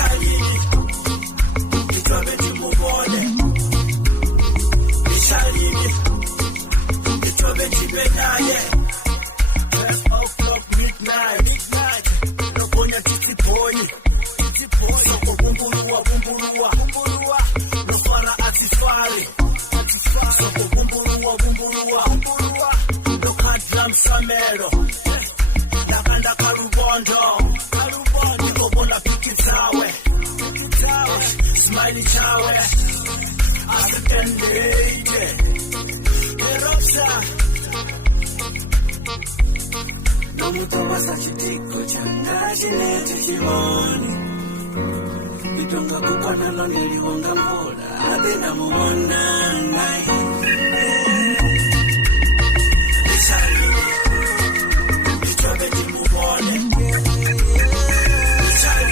Ichalini Itobe timubone Ichalini Itobe tibenaye 12 o'clock midnight Nokonya titiponi Soko bumbulua Nofara atifari Soko bumbulua Nokadlam samero Nakanda karubondo Nikobona pikitawe Smiley chawe Asitendete Erosa Nomutoba chitiko changa chinete chimoni Itonga kukona loneli wanga mbola Adena muona ngai